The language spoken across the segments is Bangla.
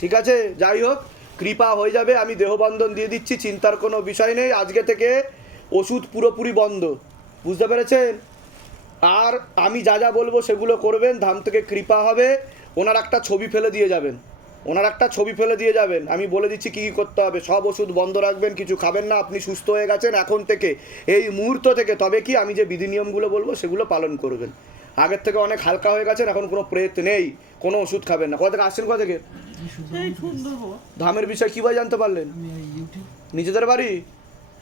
ঠিক আছে, যাই হোক কৃপা হয়ে যাবে, আমি দেহবন্ধন দিয়ে দিচ্ছি, চিন্তার কোনো বিষয় নেই। আজকে থেকে ওষুধ পুরোপুরি বন্ধ, বুঝতে পেরেছেন? আর আমি যা যা বলবো সেগুলো করবেন, ধাম থেকে কৃপা হবে। ওনার একটা ছবি ফেলে দিয়ে যাবেন, ওনার একটা ছবি ফেলে দিয়ে যাবেন। আমি বলে দিচ্ছি কী কী করতে হবে। সব ওষুধ বন্ধ রাখবেন, কিছু খাবেন না, আপনি সুস্থ হয়ে গেছেন এখন থেকে, এই মুহূর্ত থেকে। তবে কি আমি যে বিধি নিয়মগুলো বলবো সেগুলো পালন করবেন। আগের থেকে অনেক হালকা হয়ে গেছেন, এখন কোনো প্রেত নেই, কোনো ওষুধ খাবেন না। কোথা থেকে আসছেন, কোথা থেকে? সেই সুন্দর ধামের বিষয় কীভাবে জানতে পারলেন? আমি ওই ইউটিউব নিজেদের বাড়ি?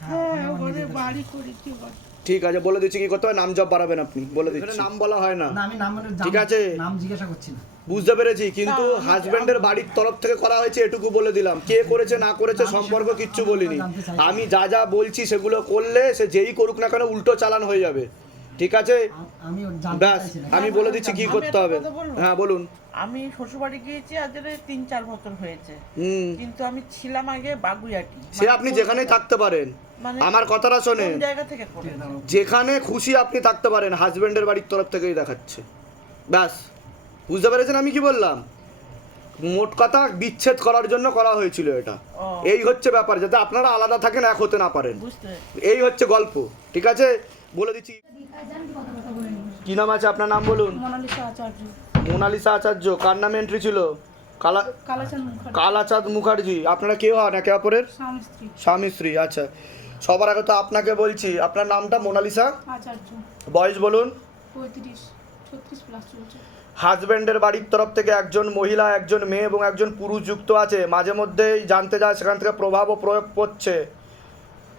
হ্যাঁ ওখানে বাড়ি করেছি ওখানে। ঠিক আছে, বলে দিচ্ছি কি করতে হবে। নাম জপ বাড়াবেন আপনি, বলে দিচ্ছি। নাম বলা হয় না, না আমি নাম ঠিক আছে। নাম জিজ্ঞাসা করছি না। বুঝতে পেরেছি, কিন্তু হাজবেন্ডের বাড়ির তরফ থেকে করা হয়েছে এটুকু বলে দিলাম। কে করেছে না করেছে সম্পর্ক কিচ্ছু বলিনি। আমি যা যা বলছি সেগুলো করলে সে যেই করুক না কেন উল্টো চালান হয়ে যাবে, ঠিক আছে? আমি জানতে ব্যাস, চাইছি না। আমি বলে দিচ্ছি কি করতে হবে। আমি একটা কথা বলবো? হ্যাঁ বলুন। আমি শ্বশুরবাড়ি গিয়েছি আজ 3-4 বছর হয়েছে, হুম, কিন্তু আমি ছিলাম আগে বাগুইয়াটি। সে আপনি যেখানেই থাকতে পারেন, মানে আমার কথাটা শোনেন, কোন জায়গা থেকে করে? যেখানে খুশি আপনি থাকতে পারেন, হাজবেন্ডের বাড়ির তরফ থেকেই দেখাচ্ছে। ব্যাস, বুঝতে পেরেছেন আমি কি বললাম? মোট কথা বিচ্ছেদ করার জন্য করা হয়েছিল এটা। ও। এই হচ্ছে ব্যাপার, যাতে আপনারা আলাদা থাকেন, এক হতে না পারেন। বুঝতে এই হচ্ছে গল্প, ঠিক আছে? বলে দিচ্ছি। কি নাম আছে আপনার? নাম বলুন। মোনালিসা আচার্য, মোনালিসা আচার্য। কার নামে এন্ট্রি ছিল? কালাচাঁদ মুখার্জি, কালাচাঁদ মুখার্জি। আপনারা কেউ হন একে অপরের স্বামী স্ত্রী স্বামী স্ত্রী? আচ্ছা, সবার আগে তো আপনাকে বলছি, আপনার নামটা মোনালিসা, আচার্য, বয়স বলুন। 35-36+ চলছে। হাজব্যান্ডের বাড়ির তরফ থেকে একজন মহিলা, একজন মেয়ে এবং একজন পুরুষ যুক্ত আছে। মাঝে মধ্যেই জানতে যায়, সেখান থেকে প্রভাবও প্রয়োগ করছে।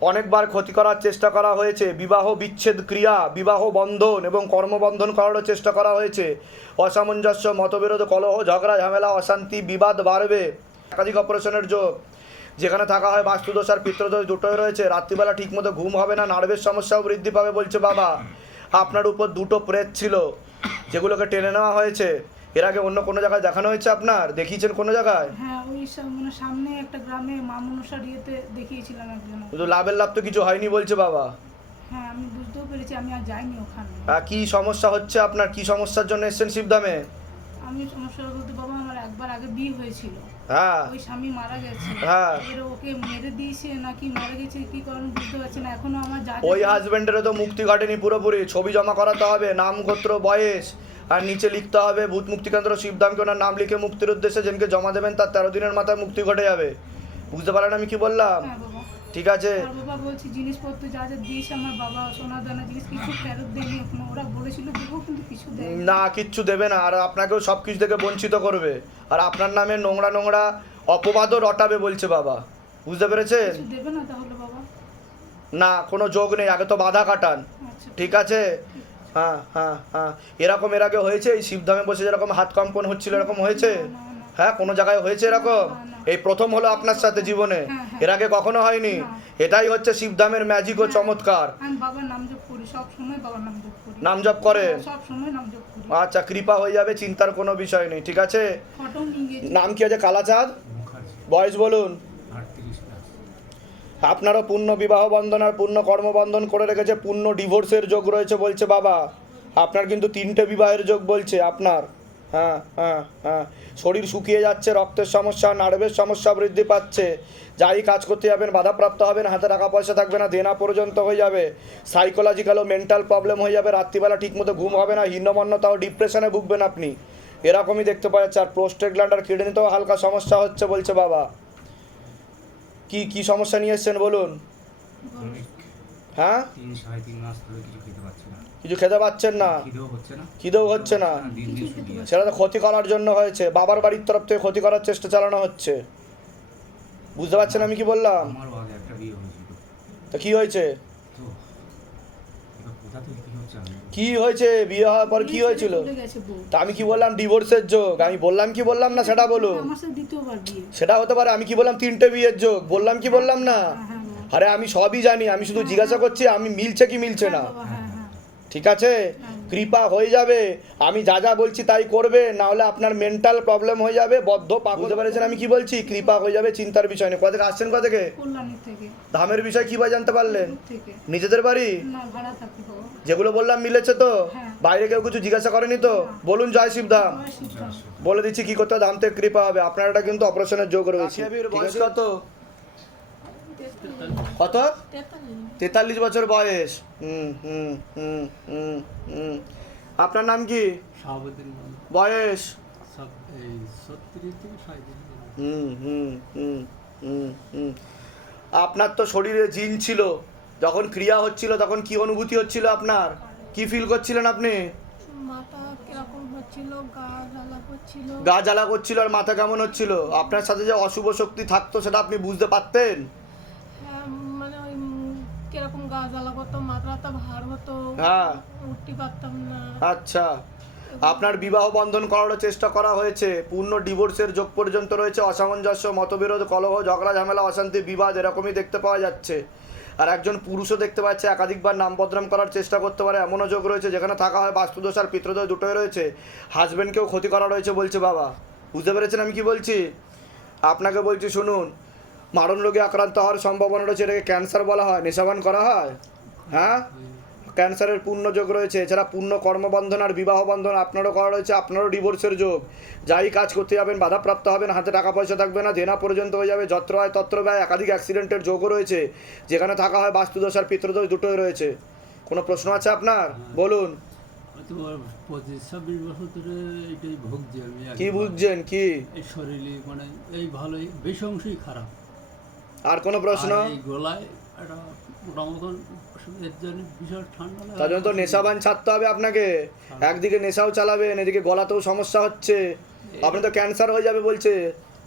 অনেকবার ক্ষতি করার চেষ্টা করা হয়েছে। বিবাহ বিচ্ছেদ ক্রিয়া, বিবাহ বন্ধন এবং কর্মবন্ধন করারও চেষ্টা করা হয়েছে। অসামঞ্জস্য, মতবিরোধ, কলহ, ঝগড়া, ঝামেলা, অশান্তি, বিবাদ বাড়বে। একাধিক অপারেশনের যোগ। যেখানে থাকা হয় বাস্তুদোষ আর পিতৃদোষ দুটোই রয়েছে। রাত্রিবেলা ঠিকমতো ঘুম হবে না, নার্ভের সমস্যাও বৃদ্ধি পাবে বলছে বাবা। আপনার উপর দুটো প্রেত ছিল, যেগুলোকে টেনে নেওয়া হয়েছে। এর আগে অন্য কোনো জায়গায় দেখানো হয়েছে আপনার? দেখিয়েছেন কোনো জায়গায়? হ্যাঁ, ওই মানে সামনে একটা গ্রামে মা মনসার ইয়েতে দেখিয়েছিলাম একজন। কিন্তু লাভের লাভ তো কিছু হয়নি বলছে বাবা। হ্যাঁ, আমি বুঝতেও পেরেছি, আমি আর যাইনি ওখানে। কি সমস্যা হচ্ছে আপনার? কি সমস্যার জন্য এসেছেন শিবধামে? আমি সমস্যা বলতে বাবা, আমার একবার আগে বিয়ে হয়েছিল, হ্যাঁ ওই স্বামী মারা গেছে। হ্যাঁ। এবারে ওকে মেরে দিয়েছে নাকি মারা গেছে কি কারণ বুঝতে পারছি না এখনো। আমার যা ওই হাজবেন্ডেরও তো মুক্তি ঘটেনি পুরোপুরি। ছবি জমা করাতে হবে, নাম, গোত্র, বয়স, আর নিচে লিখতে হবে ভূত মুক্তি কেন্দ্র শিবধামকে। ওনার নাম লিখে মুক্তির উদ্দেশ্যে যেদিনকে জমা দেবেন তার 13 দিনের মাথায় মুক্তি ঘটে যাবে। বুঝতে পারলেন আমি কি বললাম? হ্যাঁ বাবা। ঠিক আছে। আর বাবা বলছি, জিনিসপত্র যা যা দিয়েছে আমার বাবা, সোনা দানা জিনিস কিছু ফেরত দেয়নি এখনো। ওরা বলেছিল দেবো, কিন্তু কিছু দেয়নি। না, কিচ্ছু দেবে না, আর আপনাকেও সব কিছু থেকে বঞ্চিত করবে। আর আপনার নামে নোংরা নোংরা অপবাদও রটাবে বলছে বাবা। বুঝতে পেরেছেন? কিছু দেবে না তাহলে বাবা? না, কোনো যোগ নেই, আগে তো বাধা কাটান, আচ্ছা, ঠিক আছে? হ্যাঁ হ্যাঁ হ্যাঁ, এরকম এর আগে হয়েছে? এই শিবধামে বসে যেরকম হাত কম্পন হচ্ছিল এরকম হয়েছে? হ্যাঁ, কোনো জায়গায় হয়েছে এরকম? এই প্রথম হলো আপনার সাথে জীবনে, এর আগে কখনো হয়নি। এটাই হচ্ছে শিবধামের ম্যাজিক ও চমৎকার। আমি বাবার নাম জপ করি সব সময়, বাবার নাম জপ করি। নাম জপ করেন? সব সময় নাম জপ করি। আচ্ছা, কৃপা হয়ে যাবে, চিন্তার কোনো বিষয় নেই, ঠিক আছে? ফটো নিয়ে গেছি। নাম কি আছে? কালাচাঁদ। বয়স বলুন। 38+। আপনারও পূর্ণ বিবাহ বন্ধন আর পূর্ণ কর্মবন্ধন করে রেখেছে। পূর্ণ ডিভোর্সের যোগ রয়েছে বলছে বাবা। আপনার কিন্তু 3টে বিবাহের যোগ বলছে আপনার। হ্যাঁ হ্যাঁ হ্যাঁ, শরীর শুকিয়ে যাচ্ছে, রক্তের সমস্যা, নার্ভের সমস্যা বৃদ্ধি পাচ্ছে। যাই কাজ করতে যাবেন বাধাপ্রাপ্ত হবেন, হাতে টাকা পয়সা থাকবে না, দেনা পর্যন্ত হয়ে যাবে। সাইকোলজিক্যাল ও মেন্টাল প্রবলেম হয়ে যাবে, রাত্রিবেলা ঠিকমতো ঘুম হবে না, হীনমন্যতা ও ডিপ্রেশনে ভুগবেন আপনি। এরকমই দেখতে পাওয়া যাচ্ছে। আর প্রোস্টেট গ্ল্যান্ড আর কিডনিতেও হালকা সমস্যা হচ্ছে বলছে বাবা। কি কি সমস্যা নিয়ে এসছেন বলুন? হ্যাঁ, 3-3.5 মাস ধরে কিছু খেতে পাচ্ছি না। কিছু খেতে পাচ্ছেন না? খিদেও হচ্ছে না? সেটা তো ক্ষতি করার জন্য হয়েছে, বাবার বাড়ির তরফ থেকে ক্ষতি করার চেষ্টা চালানো হচ্ছে। বুঝতে পারছেন আমি কি বললাম? আমারও আগে একটা বিয়ে হয়েছিল। তো কি হয়েছে? তো এবার কোথা থেকে কি হচ্ছে আমি কি হয়েছে? বিয়ে হওয়ার পর কি হয়েছিল? চলে গেছে বউ। তা আমি কি বললাম? ডিভোর্সের যোগ। আমি বললাম কি বললাম না সেটা বলুন। আমার সাথে দ্বিতীয়বার বিয়ে। সেটা হতে পারে। আমি কি বললাম? 3টে বিয়ের যোগ বললাম কি বললাম না? হ্যাঁ বাবা। আরে আমি সবই জানি, আমি শুধু জিজ্ঞাসা করছি আমি মিলছে কি মিলছে না। বাবা, হ্যাঁ হ্যাঁ। ঠিক আছে, কৃপা হয়ে যাবে। আমি যা যা বলছি তাই করবে, না হলে আপনার মেন্টাল প্রবলেম হয়ে যাবে, বদ্ধ পাগল। বুঝতে পেরেছেন আমি কি বলছি? কৃপা হয়ে যাবে, চিন্তার বিষয় নেই। কোথা থেকে আসছেন? কোথা থেকে? কল্যাণী থেকে। ধামের বিষয় কিভাবে জানতে পারলেন? দূর থেকে। নিজেদের বাড়ি? না, ভাড়া থাকি বাবা। যেগুলো বললাম মিলেছে তো? হ্যাঁ। বাইরে কেউ কিছু জিজ্ঞাসা করেনি তো? বলুন জয় শিবধাম। জয় শিবধাম। বলে দিচ্ছি কি করতে ধাম থেকে কৃপা হবে। আপনার এটা কিন্তু অপারেশনের যোগ রয়েছে। বয়স কত? কত? 43 বছর বয়স। আপনার নাম কি? শাহাবুদ্দিন বলে। বয়স? এই 36 থেকে 37। আপনার তো শরীরে জিন ছিল, যখন ক্রিয়া হচ্ছিল তখন কি অনুভূতি হচ্ছিল আপনার? কি ফিল করছিলেন আপনি? মাথা কিরকম হচ্ছিল, গা জ্বালা করছিল। গা জ্বালা করছিল আর মাথা কেমন হচ্ছিল? আপনার সাথে যে অশুভ শক্তি থাকতো সেটা আপনি বুঝতে পারতেন? হ্যাঁ, মানে ওই কিরকম গা জ্বালা করতো, মাথাটা ভার হতো, হ্যাঁ। উঠতে পারতাম না। আচ্ছা, আপনার বিবাহ বন্ধন করার চেষ্টা করা হয়েছে, পূর্ণ ডিভোর্সের যোগ পর্যন্ত রয়েছে, অসামঞ্জস্য, মতবিরোধ, কলহ, ঝগড়া, ঝামেলা, অশান্তি, বিবাদ এরকমই দেখতে পাওয়া যাচ্ছে। আর একজন পুরুষও দেখতে পাচ্ছে একাধিকবার নাম বদনাম করার চেষ্টা করতে পারে, এমনও যোগ রয়েছে যেখানে থাকা হয় বাস্তুদোষ আর পিতৃদোষ দুটোই রয়েছে। হাজব্যান্ডকেও ক্ষতি করা রয়েছে বলছে বাবা। বুঝতে পেরেছেন আমি কি বলছি? আপনাকে বলছি শুনুন, মারণ রোগে আক্রান্ত হওয়ার সম্ভাবনা রয়েছে, এটাকে ক্যান্সার বলা হয়। নেশাবান করা হয়, হ্যাঁ, ক্যান্সারের পূর্ণ যোগ রয়েছে। এছাড়া পূর্ণ কর্মবন্ধন আর বিবাহ বন্ধন আপনারও করা রয়েছে, আপনারও ডিভোর্সের যোগ। যাই কাজ করতে যাবেন বাধাপ্রাপ্ত হবেন, হাতে টাকা পয়সা থাকবে না, দেনা পর্যন্ত হয়ে যাবে, যত্র হয় তত্র ব্যয়, একাধিক অ্যাক্সিডেন্টের যোগও রয়েছে যেখানে থাকা হয় বাস্তুদোষ আর পিতৃদোষ দুটোই রয়েছে। কোনো প্রশ্ন আছে আপনার? বলুন। তোমার 25-26 বছর ধরে এটাই ভুগছি আমি। কি বুঝছেন? কি এই শরীরে মানে এই ভালোই বেশি অংশই খারাপ। আর কোনো প্রশ্ন? আর এই গলায় একটা মোটা মতন এর জন্য বিশাল ঠান্ডা লাগে। তার জন্য তো নেশাবান ছাড়তে হবে আপনাকে। একদিকে নেশাও চালাবেন, এদিকে গলাতেও সমস্যা হচ্ছে, আপনি তো ক্যান্সার হয়ে যাবে বলছে।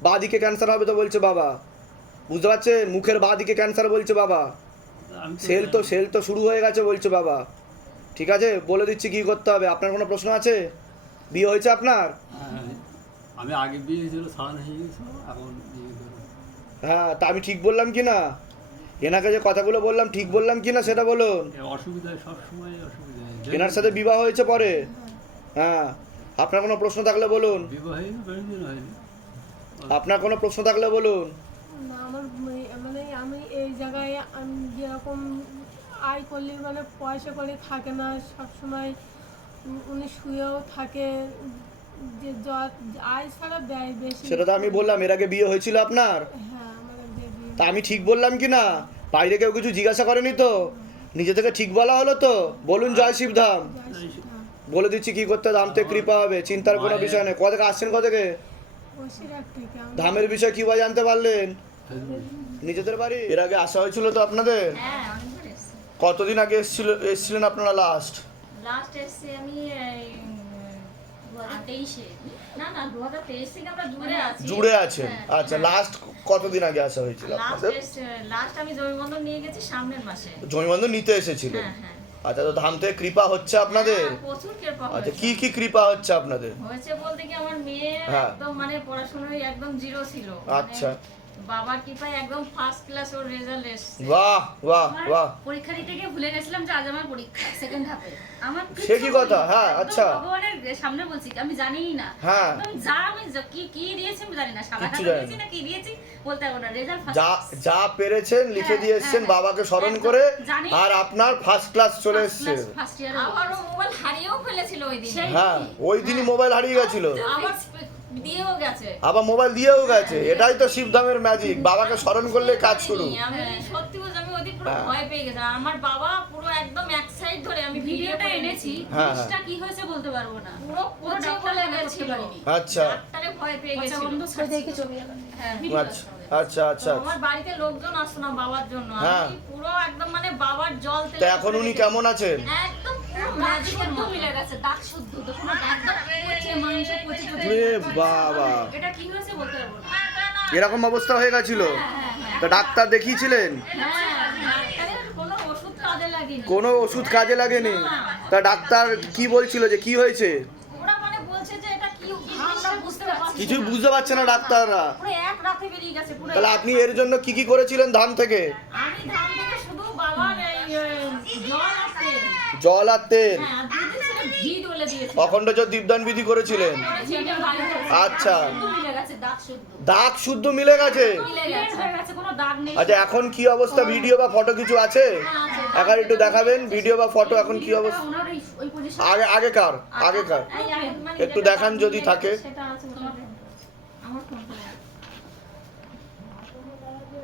বাঁ দিকে ক্যান্সার হবে তো বলছে বাবা, বুঝতে পারছেন? মুখের বাঁ দিকে ক্যান্সার বলছে বাবা। আমি সেল তো শুরু হয়ে গেছে বলছে বাবা। ঠিক আছে, বলে দিচ্ছি কি করতে হবে। আপনার কোনো প্রশ্ন আছে? বিয়ে হয়েছে আপনার? হ্যাঁ, আমি আগে বিয়ে ছিল, ছাড়ানো হয়ে গেছিল, এখন বিয়ে করবো। হ্যাঁ, তা আমি ঠিক বললাম কি না? এনাকে যে কথাগুলো বললাম ঠিক বললাম কি না সেটা বলুন। এই অসুবিধায় সবসময় অসুবিধা হয়। এনার সাথে বিবাহ হয়েছে পরে? হ্যাঁ। আপনার কোনো প্রশ্ন থাকলে বলুন। বিবাহিত বেশিদিন হয়নি। আপনার কোনো প্রশ্ন থাকলে বলুন। না, আমার মানে আমি এই জায়গায় আমি যেরকম আয় করলে মানে পয়সা করে থাকে না, সবসময় উনি শুয়েও থাকে, যে আয় ছাড়া ব্যয় বেশি। সেটা তো আমি বললাম, এর আগে বিয়ে হয়েছিল আপনার? হ্যাঁ, আমার বেবি। তা আমি ঠিক বললাম কি না? বাইরে কেউ কিছু জিজ্ঞাসা করেনি তো? নিজে থেকে ঠিক বলা হলো তো? বলুন জয় শিবধাম। বলে দিচ্ছি কি করতে, ধাম থেকে কৃপা হবে, চিন্তার কোনো বিষয় নেই। কোথা থেকে আসছেন? কোথা থেকে? বসিরহাট থেকে। ধামের বিষয় কিভাবে জানতে পারলেন? নিজেদের বাড়ি? এর আগে আসা হয়েছিল তো আপনাদের? হ্যাঁ, অনেকবার এসেছি। কতদিন আগে এসেছিলেন আপনারা লাস্ট? লাস্ট এসেছি আমি এই 2023-এ। না 2023 থেকে আমরা জুড়ে আছি। জুড়ে আছেন? হ্যাঁ, আচ্ছা, হ্যাঁ। লাস্ট কতদিন আগে আসা হয়েছিল আপনাদের? লাস্ট আমি জমিবন্ধন নিয়ে গেছি সামনের মাসে। জমিবন্ধন নিতে এসেছিলেন? হ্যাঁ, হ্যাঁ। আচ্ছা, তো ধাম থেকে কৃপা হচ্ছে আপনাদের? হ্যাঁ, প্রচুর কৃপা আচ্ছা, হয়েছে। কি কি কৃপা হচ্ছে আপনাদের? হয়েছে বলতে কি আমার মেয়ে হ্যাঁ। একদম মানে পড়াশোনায় একদম জিরো ছিল। আচ্ছা। বাবার কৃপায় একদম ফার্স্ট ক্লাস ওর রেজাল্ট এসেছে। বাহ বাহ আমার বাহ। পরীক্ষা দিতে গিয়ে ভুলে গেছিলাম যে আজ আমার পরীক্ষা সেকেন্ড হাফে। আমার সে কি কথা? হ্যাঁ, আচ্ছা। ভগবানের সামনে বলছি, আমি জানিই না। হ্যাঁ। একদম যা আমি কি দিয়েছি আমি জানি না, সাদা কিচ্ছু কালো জানি দিয়েছি না কি দিয়েছি বলতে পারবো না। রেজাল্ট যা পেরেছেন লিখে হ্যাঁ, দিয়ে এসেছেন হ্যাঁ, বাবাকে স্মরণ একদম করে, জানি। আর আপনার ফার্স্ট ক্লাস চলে এসেছে। ফার্স্ট ইয়ারে আমারও মোবাইল হারিয়েও ফেলেছিল ওই দিন। হ্যাঁ, ওই দিনই মোবাইল হারিয়ে গেছিল, আবার দিয়েও গেছে। আবার মোবাইল দিয়েও গেছে। এটাই তো শিবধামের ম্যাজিক, বাবাকে স্মরণ করলে কাজ শুরু। আমি সত্যি বলছি, আমি ওদিন পুরো হ্যাঁ। ভয় পেয়ে গেছি। আমার বাবা পুরো একদম এক সাইড ধরে, আমি ভিডিওটা এনেছি, হ্যাঁ, জিনিসটা কি হয়েছে বলতে পারবো না। পুরো পচে গলে গেছিল। আচ্ছা ডাক্তারে ভয় পেয়ে গেছিল। হ্যাঁ, আচ্ছা আচ্ছা আচ্ছা। তো আমার বাড়িতে লোকজন আসতো না বাবার জন্য। হ্যাঁ। আমি পুরো একদম মানে বাবার জল তা এখন উনি কেমন আছেন? একদম পুরো ম্যাজিকের মতো মিলে গেছে। দাগ শুদ্ধ, তো কোনো দাগ পচে মাংস পচে রে বাবা, এটা কি হয়েছে বলতে পারবো না। এরকম অবস্থা হয়ে গেছিল? তা ডাক্তার দেখিয়েছিলেন? হ্যাঁ, ডাক্তারের কোনো ওষুধ কাজে লাগেনি। কোনো ওষুধ কাজে লাগেনি? তা ডাক্তার কি বলছিল যে কি হয়েছে? ওরা মানে বলছে যে এটা কি আমরা বুঝতে পারছি না। কিছুই বুঝতে পারছে না ডাক্তাররা। পুরো এক রাতে বেরিয়ে গেছে পুরো। তাহলে আপনি এর জন্য কি কি করেছিলেন ধাম থেকে? আমি ধান থেকে শুধু বাবার এই জল আর তেল। জল আর তেল, হ্যাঁ, আর দুদিন ছিল ঘি ডলে দিয়েছি। অখণ্ড দীপদান বিধি করেছিলেন? ঘিটা বাড়িতে আচ্ছা। শুধু মিলে গেছে দাগ শুদ্ধ মিলে গেছে। হয়ে গেছে, কোনো দাগ নেই। আচ্ছা এখন কি অবস্থা, ভিডিও বা ফটো কিছু আছে? একবার একটু দেখাবেন ভিডিও বা ফটো এখন কি অবস্থা? ওনার ওই পজিশন আগেকার মানে একটু যেটা দেখান যদি থাকে। সেটা আছে তোমার আমার ফোনটা।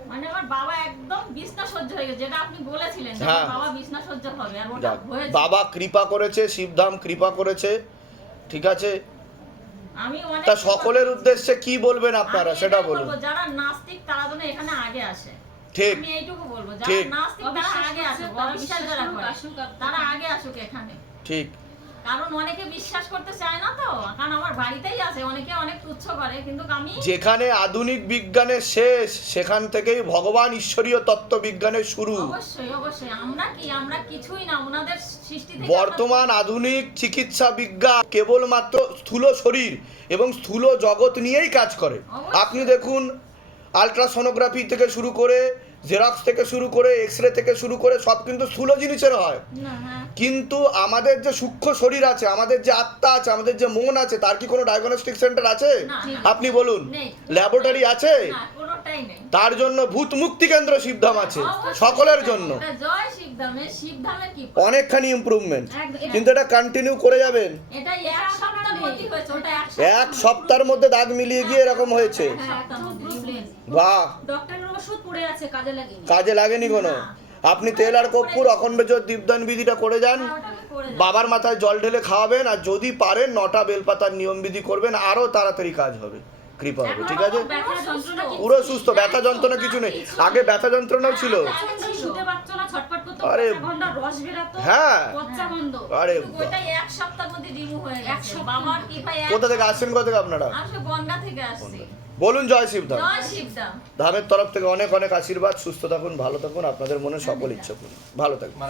মানে আমার বাবা একদম বিছনা সহ্য হয়ে গেছে, যেটা আপনি বলেছিলেন যে হ্যাঁ। আমার বাবা বিছনা সহ্য হবে, আর ওটা যাক, হয়েছে। বাবা কৃপা করেছে, শিবধাম কৃপা করেছে, ঠিক আছে। আমি অনেক তা সকলের উদ্দেশ্যে কি বলবেন আপনারা আমি সেটা এটাই বলুন। বলবো, যারা নাস্তিক তারা যেন এখানে আগে আসে। ঠিক আমি এইটুকু বলবো, যারা ঠিক। নাস্তিক তারা আগে আসুক, অবিশ্বাস যারা করে তারা আগে আসুক এখানে। ঠিক। কারণ অনেকে বিশ্বাস করতে চায় না তো, কারণ আমার বাড়িতেই আছে, অনেকে অনেক তুচ্ছ করে, কিন্তু আমি যেখানে আধুনিক বিজ্ঞানের শেষ সেখান থেকেই ভগবান ঈশ্বরীয় তত্ত্ব বিজ্ঞানের শুরু। অবশ্যই অবশ্যই আমরা কিছুই না, ওনাদের সৃষ্টি থেকে বর্তমান আধুনিক চিকিৎসা বিজ্ঞান কেবলমাত্র স্থূল শরীর এবং স্থূল জগৎ নিয়েই কাজ করে। অবশ্যই। আপনি দেখুন আলট্রাসোনোগ্রাফি থেকে শুরু করে, জেরক্স থেকে শুরু করে, এক্সরে থেকে শুরু করে সব কিন্তু স্থূল জিনিসের হয়। না, হ্যাঁ কিন্তু আমাদের যে সূক্ষ্ম শরীর আছে, আমাদের যে আত্মা আছে, আমাদের যে মন আছে, তার কি কোনো ডায়াগনস্টিক সেন্টার আছে? না, না। আপনি বলুন। নেই। ল্যাবরেটরি আছে? না, কোনোটাই নেই। তার জন্য ভূত মুক্তি কেন্দ্র শিবধাম আছে অবশ্যই। সকলের জন্য। এটা জয় শিবধামে, শিবধামের কি অনেকখানি ইমপ্রুভমেন্ট, একদম। কিন্তু এটা কন্টিনিউ করে যাবেন। এটা এক সপ্তাহের মধ্যে হয়েছে, ওটা এক সপ্তাহের মধ্যে দাগ মিলিয়ে গিয়ে এরকম হয়েছে। বাহ, ডক্টরের ওষুধ পড়ে আছে, কাজে লাগেনি। কাজে লাগেনি কোনো। আপনি তেল আর কর্পূর অখণ্ড জ্যোৎ দীপদান বিধিটা করে যান, ওটা আমি করে যাবো। বাবার মাথায় জল ঢেলে খাওয়াবেন, আর যদি পারেন 9টা বেলপাতার নিয়ম বিধি করবেন, আরো তাড়াতাড়ি কাজ হবে, কৃপা হবে, ঠিক আছে। ব্যথা যন্ত্রণা কি- পুরো সুস্থ, ব্যথা যন্ত্রণা কিছু নেই। আগে ব্যথা যন্ত্রণাও ছিল। শুতে পারছো না, ছটফট করতো, আরে, পচা গন্ধ, রস বেরাতো, হ্যাঁ। পচা গন্ধ। আরে কিন্তু ওইটাই এক সপ্তাহের মধ্যে রিমুভ হয়ে গেছে। বাবার কৃপায় কোথা থেকে আসছেন, কোথা থেকে আপনারা? আসলে বনগা থেকে আসছি। বলুন জয় শিবধাম। জয় শিবধাম। ধামের তরফ থেকে অনেক অনেক আশীর্বাদ। সুস্থ থাকুন, ভালো থাকুন, আপনাদের মনে সকল ইচ্ছা করুন, ভালো থাকুন।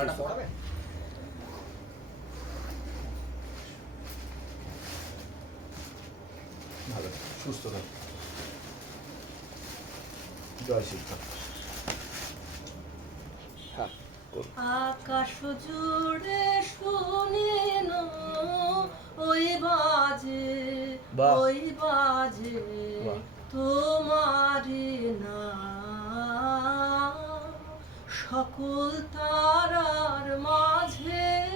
ভালো, সুস্থ থাকুন। জয় শিবধাম। হ্যাঁ, করুন। আকাশ জুড়ে শুনেন ওই বাজে, বাহ। ওই বাজে বাহ। তোমার নাম, সকল তারার মাঝে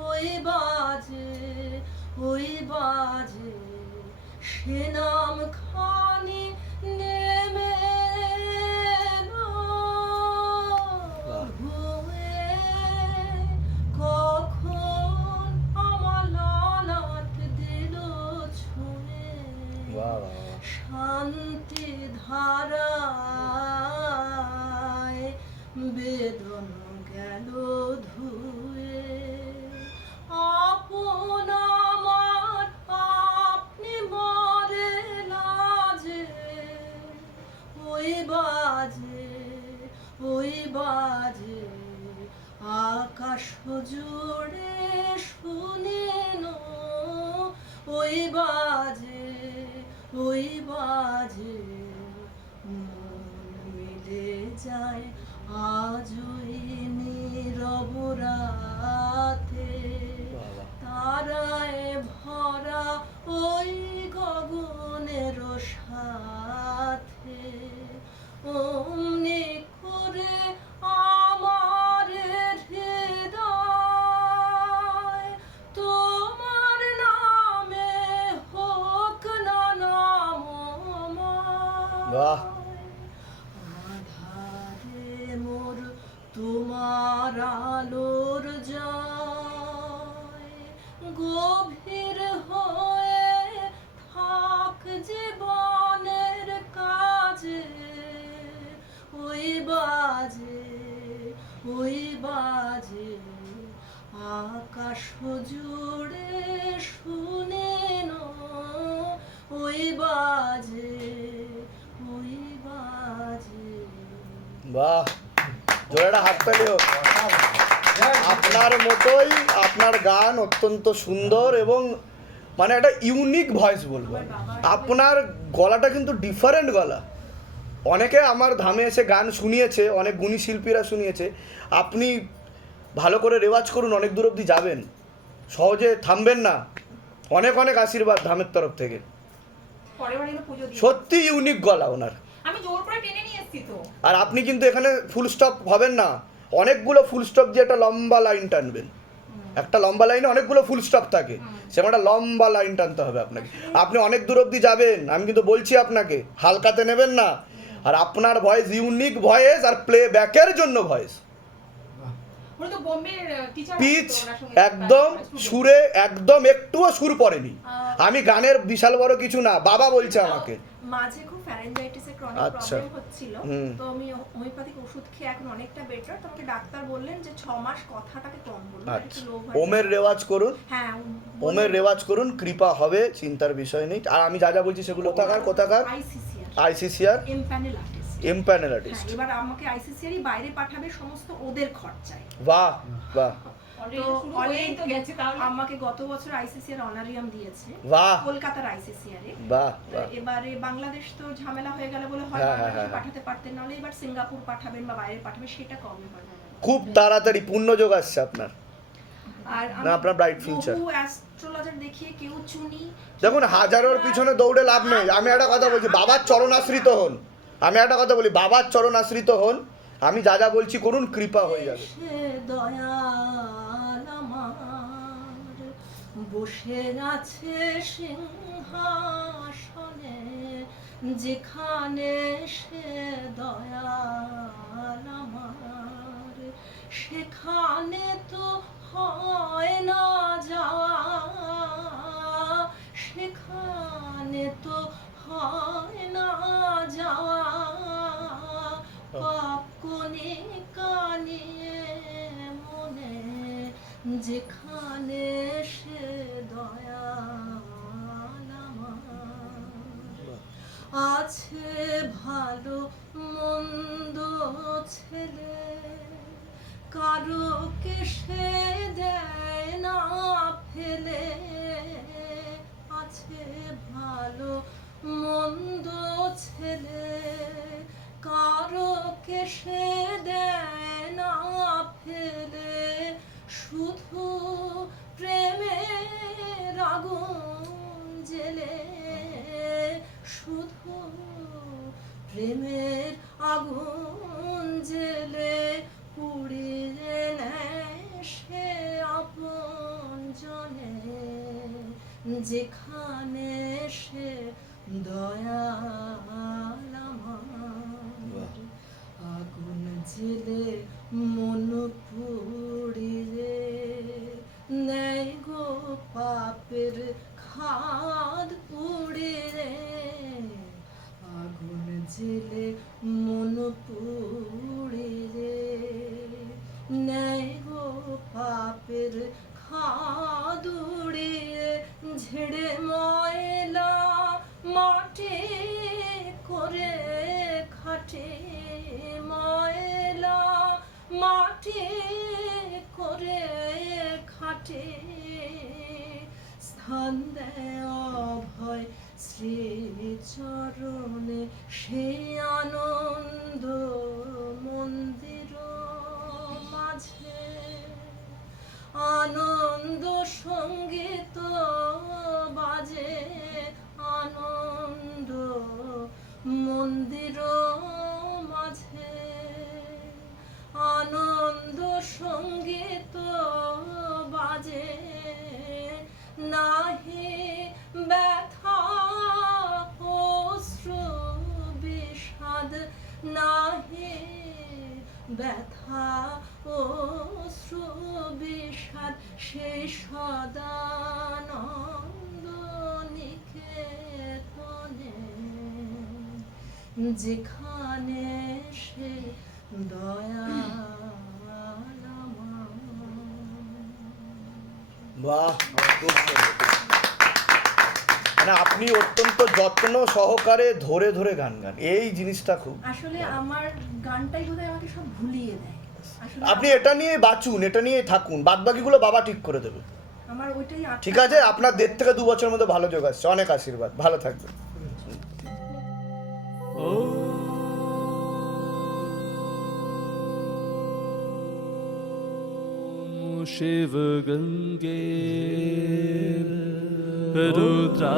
ওই বাজে, ওই বাজে, সে নাম খানি নেমে এলো ভুয়ে, কখন আমার ললাট দিল ছুঁয়ে, বাহ, বাহ, বাহ। শান্তি ধারায় বেদন গেল ধুয়ে, আপন আমার আপনি মরে লাজে, ওই বাজে, ওই বাজে, আকাশ জুড়ে শুনেন ওই বাজে, ওই বাজে, মন মিলে যায় আজই নীরব রাতে, তারায় ভরা ওই গগনের সাথে, অমনি করে আমার হৃদয় তোমার নামে হোক না নামময়। বাহ। আধারে মোর তোমার আলোর জয়, গভীর হয়ে থাক জীবনের কাজে, ওই বাজে, ওই বাজে, আকাশ জুড়ে শুনেন ওই বাজে, ওই বাজে। বাহ, জোরেটা হাত তালি হোক। আপনার মতোই আপনার গান অত্যন্ত সুন্দর এবং মানে একটা ইউনিক ভয়েস বলবো। আপনার গলাটা কিন্তু ডিফারেন্ট গলা। অনেকে আমার ধামে এসে গান শুনিয়েছে, অনেক গুণী শিল্পীরা শুনিয়েছে। আপনি ভালো করে রেওয়াজ করুন, অনেক দূর অবধি যাবেন, সহজে থামবেন না। অনেক অনেক আশীর্বাদ ধামের তরফ থেকে। পরের বার এনে পুজো দিই। সত্যি ইউনিক গলা ওনার। আমি জোর করে টেনে নিয়ে এসেছি তো। আর আপনি কিন্তু এখানে ফুল স্টপ হবেন না, অনেকগুলো ফুল স্টপ দিয়ে একটা লম্বা লাইন টানবেন। একটা লম্বা লাইনে অনেকগুলো ফুল স্টপ থাকে, সেরকম একটা লম্বা লাইন টানতে হবে আপনাকে। আপনি অনেক দূর অবধি যাবেন, আমি কিন্তু বলছি আপনাকে, হালকাতে নেবেন না। আর আপনার ভয়েস ইউনিক ভয়েস, আর প্লে ব্যাকের জন্য ভয়েস, ওরা তো বোম্বের টিচার পিচ একদম, সুরে একদম একটুও সুর পড়েনি। আমি গানের বিশাল বড় কিছু না, বাবা বলছে আমাকে। মাঝে খুব ফ্যারেঞ্জাইটিসের ক্রনিক আচ্ছা। প্রবলেম হচ্ছিল, তো আমি হোমিওপ্যাথিক ওষুধ খেয়ে এখন অনেকটা বেটার। তো আমাকে ডাক্তার বললেন যে 6 মাস কথাটাকে কম বলুন, একটু আচ্ছা, লো ভয়েস। ওমের রেওয়াজ করুন, হ্যাঁ ওমের রেওয়াজ করুন, কৃপা হবে, চিন্তার বিষয় নেই। আর আমি যা যা বলছি সেগুলো কোথাকার ICCR empanel artist. Empanel artist. হ্যাঁ, এবার আমাকে আইসিসিআরই বাইরে পাঠাবে সমস্ত ওদের খরচায়। বাহ বাহ, তো অলরেডি তো গেছে, তাহলে আমাকে গত বছর আইসিসিআর অনারিয়াম দিয়েছে বাহ কলকাতার আইসিসিআরে। বাহ বাহ। এবারে বাংলাদেশ তো ঝামেলা হয়ে গেল বলে হয় হ্যাঁ, বাংলাদেশে হ্যাঁ, পাঠাতে পারতেন, নাহলে এবার সিঙ্গাপুর পাঠাবেন বা বাইরে পাঠাবেন, সেটা কমই হয় না। খুব তাড়াতাড়ি পূর্ণযোগ আসছে আপনার। আর না, আপনার bright future। বহু অ্যাস্ট্রোলজার দেখিয়ে কেউ চুনি, দেখুন, হাজারোর পিছনে দৌড়ে লাভ নেই। আমি একটা কথা বলছি, বাবার চরণ আশ্রিত হন। আমি একটা কথা বলি, বাবার চরণ আশ্রিত হন, আমি যা যা বলছি করুন, কৃপা হয়ে যাবে। সে দয়াল আমার বসে আছে সিংহাসনে, যেখানে সে দয়াল আমার, সেখানে তো হয় না যাওয়া, সেখানে তো হয় না যাওয়া, পাপ কোনে কানিয়ে মনে, যেখানে সে দয়াল আমার। আছে ভালো মন্দ ছেলে, কারো কে সে দেয় না ফেলে, আছে ভালো মন্দ ছেলে, কারো কে সে দেয় না ফেলে, শুধু প্রেমের আগুন জেলে, শুধু প্রেমের আগুন জেলে, পুড়িয়ে নেয় সে আপন জনে, যেখানে সে দয়াল আমার। আগুন জেলে মন পুড়িয়ে নেয় গো পাপের খাদ পুড়িয়ে, আগুন জেলে মন পুড়িয়ে নেয় গো পাপের খাদ উড়িয়ে, ঝেড়ে ময়লা মাটি করে খাটে, ময়লা মাটি করে খাটে, স্থান দেয় অভয় শ্রীচরণে, সেই আনন্দ মন্দির মাঝে, আনন্দ সঙ্গীত বাজে, আনন্দ মন্দির মাঝে, আনন্দ সঙ্গীত বাজে, নাহি ব্যথা অশ্রু বিষাদ, নাহি ব্যথা অশ্রু বিষাদ, সেই সদানন্দ নিকেতনে, যেখানে সে দয়াল আমার। বাহ, খুব সুন্দর। মানে আপনি অত্যন্ত যত্ন সহকারে ধরে ধরে গান গান, এই জিনিসটা খুব। আসলে আমার গানটাই বোধহয় আমাকে সব ভুলিয়ে দেয়। আসলে আপনি এটা নিয়ে বাঁচুন, এটা নিয়ে থাকুন, বাদ বাকিগুলো বাবা ঠিক করে দেবে। আমার ওইটাই ঠিক আছে, আপনার 1.5 থেকে 2 বছরের মধ্যে ভালো যোগ আসছে, অনেক আশীর্বাদ, ভালো থাকবেন। शिव गंगे रुद्रा